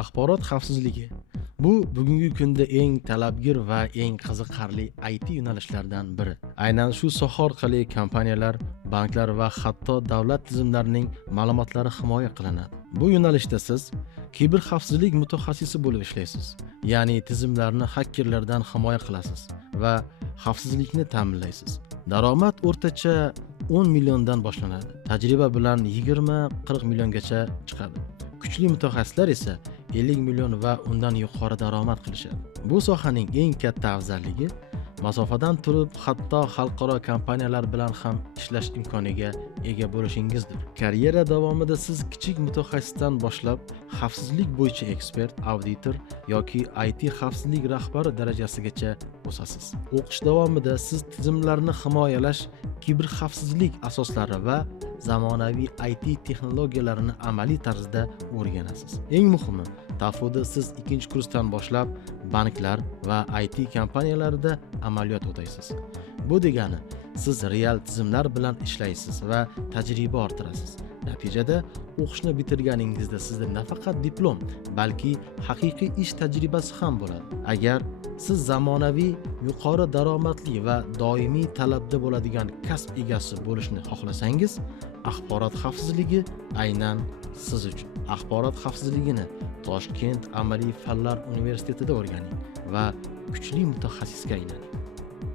Axborot xavfsizligi bu bugungi kunda eng talabgir va eng qiziqarli IT yo'nalishlardan biri. Aynan shu soha orqali kompaniyalar, banklar va hatto davlat tizimlarining ma'lumotlari himoya qilinadi. Bu yo'nalishda siz kiber xavfsizlik mutaxassisi bo'lib ishlaysiz. Ya'ni tizimlarni hakkerlardan himoya qilasiz va xavfsizlikni ta'minlaysiz. Daromad o'rtacha 10 milliondan boshlanadi. Tajriba bilan 20-40 milliongacha chiqadi. Kuchli mutaxassislar esa 50 million va undan yuqori daromad qilishadi. Bu sohaning eng katta afzalligi masofadan turib hatto xalqaro kompaniyalar bilan ham ishlash imkoniga ega bo'lishingizdir. Karyera davomida siz kichik mutaxassisdan boshlab xavfsizlik bo'yicha ekspert, auditor yoki IT xavfsizlik rahbari darajasigacha o'sasiz. O'qish davomida siz tizimlarni himoyalash, kiber xavfsizlik asoslari va zamonaviy IT texnologiyalarini amaliy tarzda o'rganasiz. Eng muhimi, TAFO'da siz 2-kursdan boshlab banklar va IT kompaniyalarida amaliyot o'taysiz. Bu degani, siz real tizimlar bilan ishlaysiz va tajriba orttirasiz. Natijada o'qishni bitirganingizda sizda nafaqat diplom, balki haqiqiy ish tajribasi ham bo'ladi. Agar siz zamonaviy, yuqori daromadli va doimiy talabda bo'ladigan kasb egasi bo'lishni xohlasangiz, axborot xavfsizligi aynan siz uchun. Axborot xavfsizligini Toshkent Amaliy fanlar universitetida o'rganing va kuchli mutaxassisga aylaning.